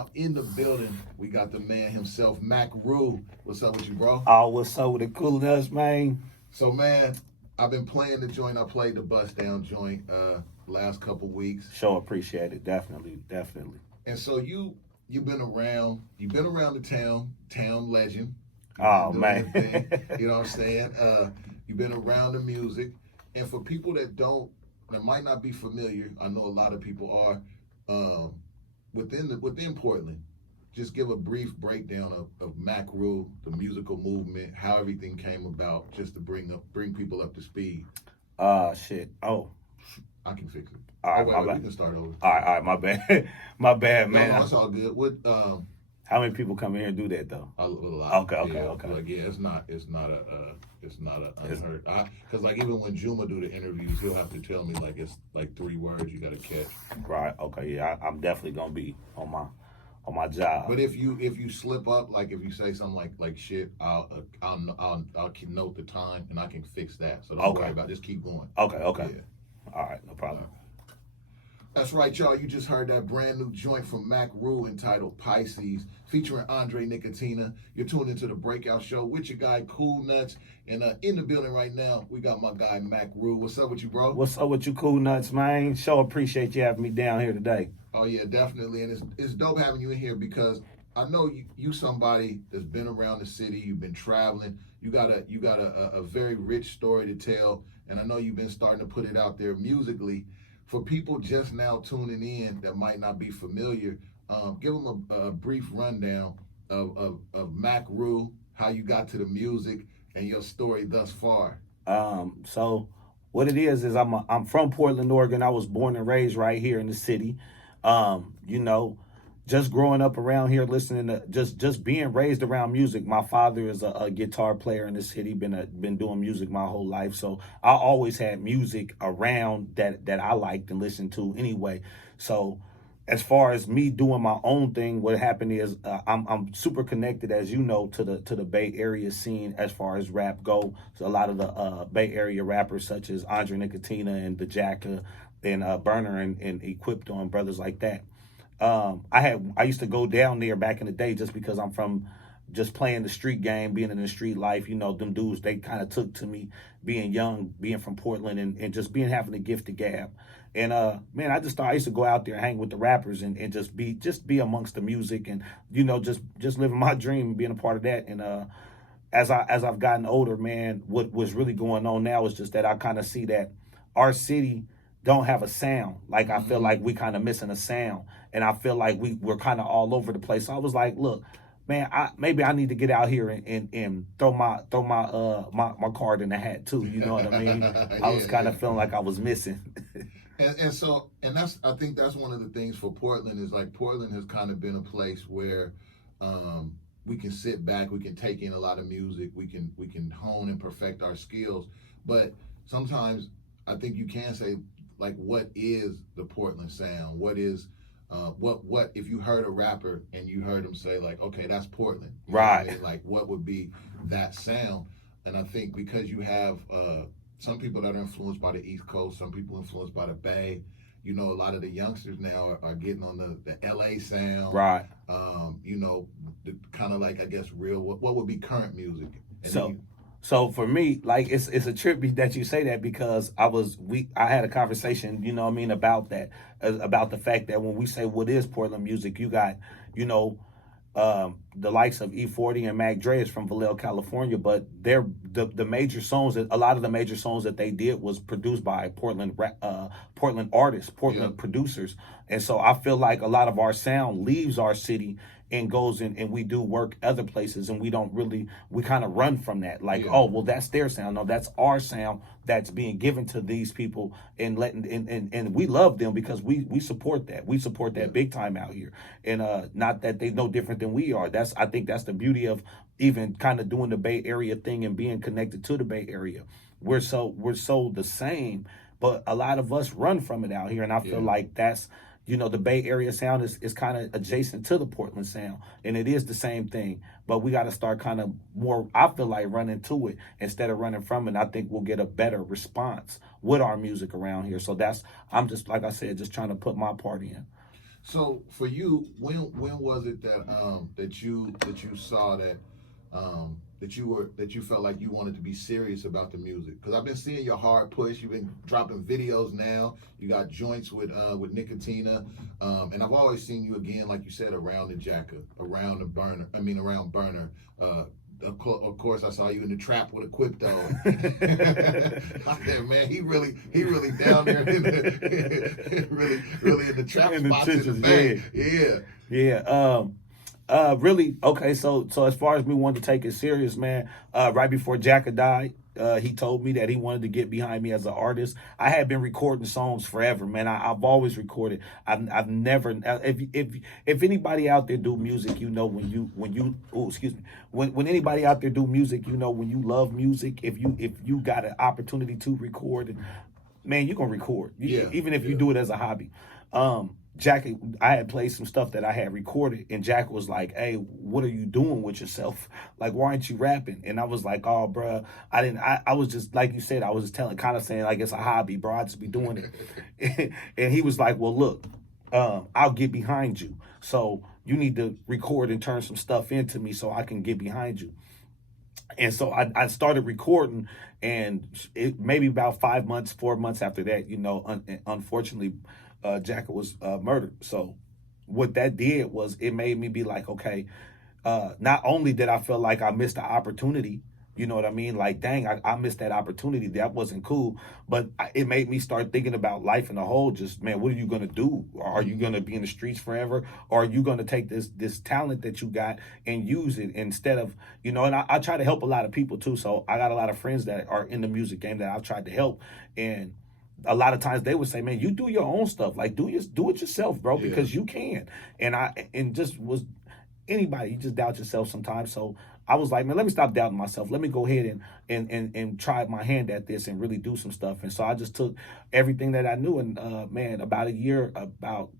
now in the building, we got the man himself, Mac Roo. What's up with you, bro? Oh, what's up with the coolness, man? So, man, I've been playing the joint. I played the Bust Down joint last couple weeks. Sure, appreciate it. Definitely. And so you've been around. You've been around the town legend. Oh, man. You know what I'm saying? You've been around the music. And for people that might not be familiar, I know a lot of people are, within Portland, just give a brief breakdown of Mac Roo, the musical movement, how everything came about, just to bring people up to speed. Shit. Oh, I can fix it. all right, wait, my bad. we can start over. All right, my bad. My bad, man. No, it's all good. What? How many people come in here and do that, though? A lot. Okay. Like, yeah, it's not a unheard. Because like even when Juma do the interviews, he'll have to tell me like it's like 3 words you got to catch. Right. Okay. Yeah, I'm definitely gonna be on my job. But if you slip up, like if you say something like shit, I'll note the time and I can fix that. So don't worry about it. Just keep going. Okay. Yeah. All right, no problem. That's right, y'all. You just heard that brand new joint from Mac Roo entitled Pisces, featuring Andre Nicotina. You're tuned into the Breakout Show with your guy Cool Nuts. And in the building right now, we got my guy Mac Roo. What's up with you, bro? What's up with you, cool nuts, man? Sure appreciate you having me down here today. Oh yeah, definitely. And it's dope having you in here because I know you somebody that's been around the city. You've been traveling. You got a very rich story to tell. And I know you've been starting to put it out there musically. For people just now tuning in that might not be familiar, give them a brief rundown of Mac Roo, how you got to the music, and your story thus far. So what it is I'm from Portland, Oregon. I was born and raised right here in the city. Just growing up around here, listening to just being raised around music. My father is a guitar player in the city. Been doing music my whole life, so I always had music around that I liked and listened to anyway. So, as far as me doing my own thing, what happened is I'm super connected, as you know, to the Bay Area scene as far as rap go. So a lot of the Bay Area rappers such as Andre Nicotina and the Jacka and Burner and Equipped on brothers like that. I used to go down there back in the day just because I'm from just playing the street game, being in the street life. You know, them dudes, they kind of took to me being young, being from Portland and just having the gift to gab. And man, I used to go out there and hang with the rappers and just be amongst the music and, just living my dream and being a part of that. And as I've gotten older, man, what was really going on now is just that I kind of see that our city don't have a sound. Like I feel like we kind of missing a sound, and I feel like we're kind of all over the place. So I was like, look, man, maybe I need to get out here and throw my card in the hat too. You know what I mean? I was kind of feeling like I was missing. and I think that's one of the things for Portland is like Portland has kind of been a place where we can sit back, we can take in a lot of music, we can hone and perfect our skills, but sometimes I think you can say, like, what is the Portland sound? What is what if you heard a rapper and you heard him say like, okay, that's Portland, right? I mean? Like, what would be that sound? And I think because you have some people that are influenced by the East Coast, some people influenced by the Bay. You know, a lot of the youngsters now are getting on the LA sound, right? Kind of like, I guess, real. What would be current music? And So for me, like it's a trip that you say that because I had a conversation, about that, about the fact that when we say what is Portland music, you got, the likes of E40 and Mac Dre is from Vallejo, California, but they're the major songs that a lot of the major songs that they did was produced by Portland artists, Portland producers, and so I feel like a lot of our sound leaves our city and goes in and we do work other places and we kind of run from that, like, oh well, that's their sound. No, that's our sound that's being given to these people and and we love them because we support that big time out here. And not that they no different than we are. I think that's the beauty of even kind of doing the Bay Area thing and being connected to the Bay Area. We're so the same, but a lot of us run from it out here, and I feel like that's, the Bay Area sound is kind of adjacent to the Portland sound, and it is the same thing. But we got to start kind of more, I feel like, running to it instead of running from it. And I think we'll get a better response with our music around here. So I'm just, like I said, just trying to put my part in. So for you, when was it that you saw that you felt like you wanted to be serious about the music? Because I've been seeing your hard push. You've been dropping videos now. You got joints with Nicotina, and I've always seen you again, like you said, around the Jacka, around the burner. I mean, around burner. Of course, I saw you in the trap with a Quipto. I said, man, he really down there in the, really in the trap In the spots in the trenches, bank. Yeah. Really, okay, so as far as me wanting to take it serious, man, right before Jacka died, he told me that he wanted to get behind me as an artist. I had been recording songs forever, man. I've always recorded. I've never, if anybody out there do music, you know, when anybody out there do music, you know, when you love music, if you got an opportunity to record, man, you're gonna record. Even if you do it as a hobby. Jack, I had played some stuff that I had recorded, and Jack was like, "Hey, what are you doing with yourself? Like, why aren't you rapping?" And I was like, "Oh, bro, I didn't. I was just like you said. I was just kind of saying like it's a hobby, bro. I just be doing it." And he was like, "Well, look, I'll get behind you. So you need to record and turn some stuff into me so I can get behind you." And so I started recording, and it maybe about 4 months after that, you know, unfortunately, Jacket was murdered. So what that did was it made me be like, okay, not only did I feel like I missed the opportunity, you know what I mean? Like, dang, I missed that opportunity. That wasn't cool. But it made me start thinking about life in a whole. Just, man, what are you going to do? Are you going to be in the streets forever? Or are you going to take this talent that you got and use it instead of, you know, and I try to help a lot of people too. So I got a lot of friends that are in the music game that I've tried to help. And a lot of times they would say, man, you do your own stuff. Like, do it yourself, bro, because you can. And just was anybody, you just doubt yourself sometimes. So I was like, man, let me stop doubting myself. Let me go ahead and try my hand at this and really do some stuff. And so I just took everything that I knew. And man, about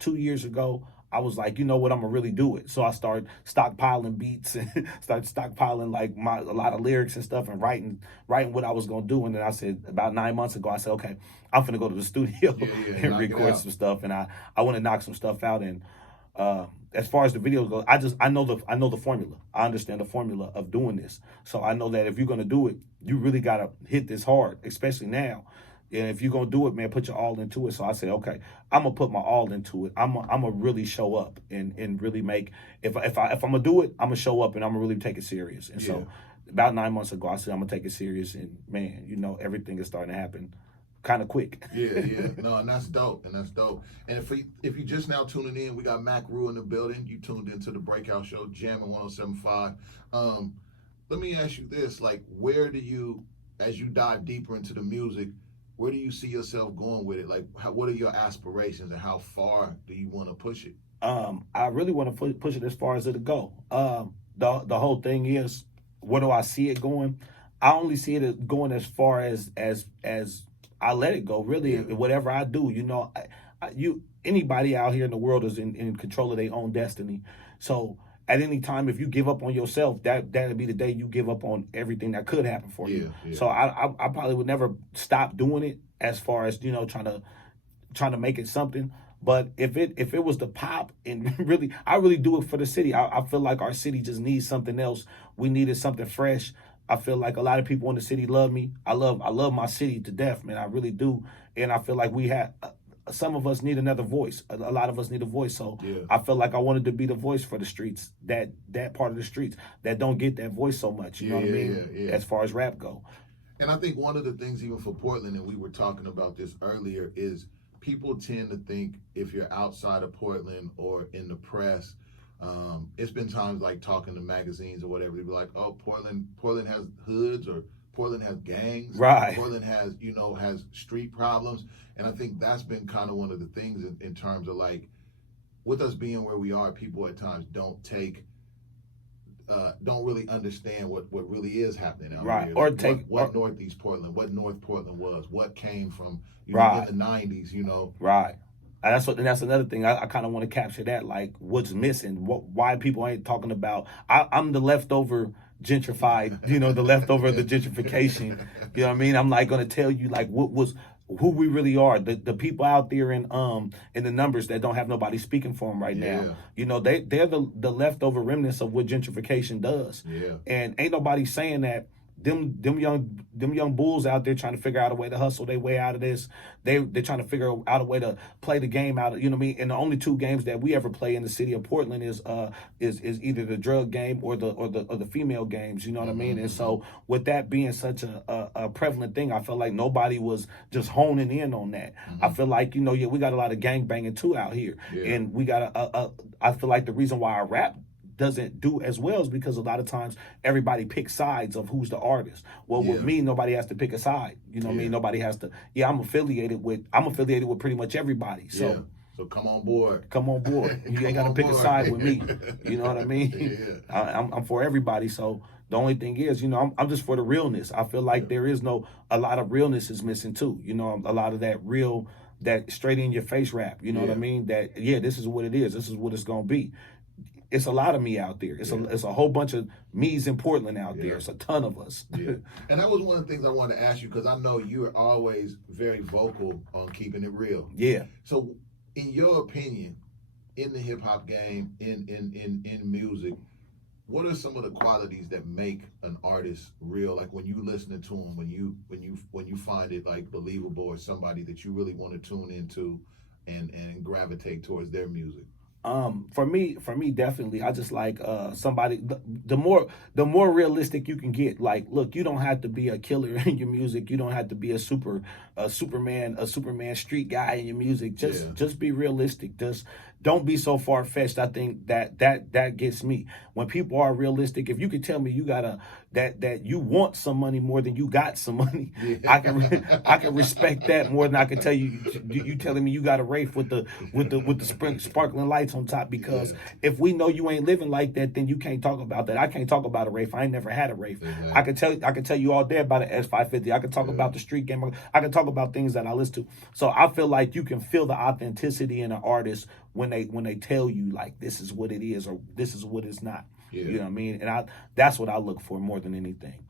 2 years ago, I was like, you know what, I'm gonna really do it. So I started stockpiling beats and started stockpiling like a lot of lyrics and stuff and writing what I was gonna do. And then I said about 9 months ago, I said, okay, I'm gonna go to the studio and record some stuff. And I want to knock some stuff out. And as far as the videos go, I know the formula. I understand the formula of doing this. So I know that if you're gonna do it, you really gotta hit this hard, especially now. And if you're gonna do it, man, put your all into it. So I said, okay, I'm gonna put my all into it. I'm gonna really show up and really make. If I'm gonna do it, I'm gonna show up and I'm gonna really take it serious. And so about 9 months ago, I said I'm gonna take it serious. And man, you know, everything is starting to happen kind of quick. No, and that's dope. And if you just now tuning in, we got Mac Roo in the building. You tuned into the Breakout Show, Jammin 107.5. Let me ask you this: like, where do you, as you dive deeper into the music, where do you see yourself going with it? Like, what are your aspirations and how far do you want to push it? I really want to push it as far as it'll go. The whole thing is, where do I see it going? I only see it going as far as I let it go. Really, whatever I do, you know, anybody out here in the world is in control of their own destiny. So at any time, if you give up on yourself, that'll be the day you give up on everything that could happen for you. So I probably would never stop doing it as far as, you know, trying to make it something. But if it was to pop and really, I really do it for the city. I feel like our city just needs something else. We needed something fresh. I feel like a lot of people in the city love me. I love my city to death, man. I really do. And I feel like we have some of us need another voice. A lot of us need a voice. So I feel like I wanted to be the voice for the streets, that part of the streets that don't get that voice so much. You know what I mean? As far as rap go. And I think one of the things even for Portland, and we were talking about this earlier, is people tend to think if you're outside of Portland or in the press, it's been times like talking to magazines or whatever, they'd be like, oh, Portland has hoods, or Portland has gangs. Right. Portland has street problems. And I think that's been kind of one of the things in terms of like, with us being where we are, people at times don't really understand what really is happening out here. Or what Northeast Portland, what North Portland was, what came from in the 90s, you know. Right. And that's another thing. I kind of want to capture that, like what's missing, why people ain't talking about. I'm the leftover gentrified, you know, the leftover of the gentrification. You know what I mean? I'm like going to tell you like what was who we really are. The people out there in the numbers that don't have nobody speaking for them right now. You know, they're the leftover remnants of what gentrification does. Yeah. And ain't nobody saying that them young bulls out there trying to figure out a way to hustle their way out of this. They're trying to figure out a way to play the game out of, you know what I mean? And the only two games that we ever play in the city of Portland is either the drug game or the female games, you know what I mean? And so with that being such a prevalent thing, I feel like nobody was just honing in on that. I feel like, you know, yeah, we got a lot of gang banging too out here. And we got I feel like the reason why I rap doesn't do as well is because a lot of times everybody picks sides of who's the artist. Well, with me, nobody has to pick a side. You know what I mean? Nobody has to. Yeah, I'm affiliated with pretty much everybody. So so come on board. Come on board. You ain't got to pick a side with me. You know what I mean? I'm for everybody. So the only thing is, you know, I'm just for the realness. I feel like there is a lot of realness is missing too. You know, a lot of that real, that straight in your face rap. You know what I mean? That, this is what it is. This is what it's going to be. It's a lot of me out there. It's a whole bunch of me's in Portland out there. It's a ton of us. And that was one of the things I wanted to ask you, because I know you're always very vocal on keeping it real. Yeah. So, in your opinion, in the hip hop game, in music, what are some of the qualities that make an artist real? Like when you listening to them, when you find it like believable, or somebody that you really want to tune into and gravitate towards their music. For me, definitely, I just like somebody. The more realistic you can get. Like, look, you don't have to be a killer in your music. You don't have to be a Superman street guy in your music. Just be realistic. Just don't be so far fetched. I think that gets me. When people are realistic, if you could tell me you got that you want some money more than you got some money, I can respect that more than I can tell you telling me you got a Wraith with the sparkling lights on top. Because if we know you ain't living like that, then you can't talk about that. I can't talk about a Wraith. I ain't never had a Wraith. I can tell you all day about an S550. I can talk about the street game. I can talk about things that I listen to. So I feel like you can feel the authenticity in an artist when they tell you like this is what it is or this is what it's not. You know what I mean? And that's what I look for more than anything.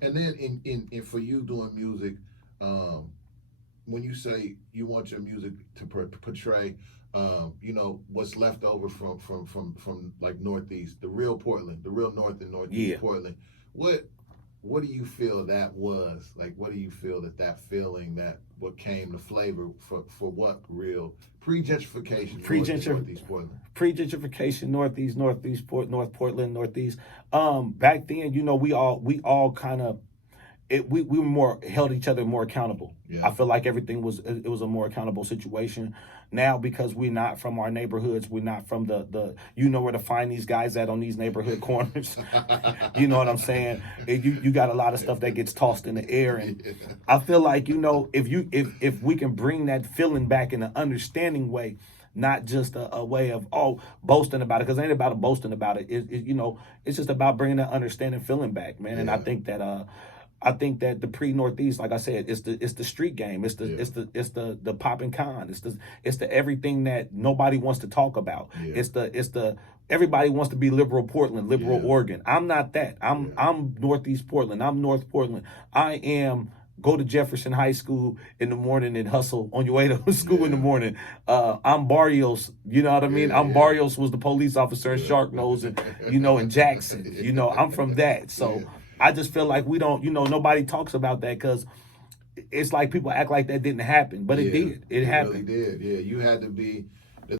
And then in for you doing music, when you say you want your music to portray, you know, what's left over from like Northeast, the real Portland, the real North and Northeast Portland, what do you feel that was? Like, what do you feel that feeling, that what came, the flavor for what real pre-gentrification, Northeast Portland? Pre-gentrification, North Portland, Northeast. Back then, you know, we all kind of, we were more held each other more accountable. I feel like everything was a more accountable situation. Now, because we're not from our neighborhoods, we're not from the you know where to find these guys at on these neighborhood corners. You know what I'm saying? You got a lot of stuff that gets tossed in the air, and I feel like, you know, if we can bring that feeling back in an understanding way, not just a way of boasting about it, because it ain't about boasting about it. You know, it's just about bringing that understanding feeling back, man. And I think that the pre-Northeast, like I said, it's the street game. It's the pop and con. It's the everything that nobody wants to talk about. It's the everybody wants to be liberal Portland, liberal Oregon. I'm not that. I'm Northeast Portland. I'm North Portland. I am go to Jefferson High School in the morning and hustle on your way to school in the morning. I'm Barrios, you know what I mean? Barrios was the police officer in Sharknose and, you know, in Jackson. You know, I'm from that. So I just feel like we don't, you know, nobody talks about that because it's like people act like that didn't happen, but it did. It happened. Really did. Yeah, you had to be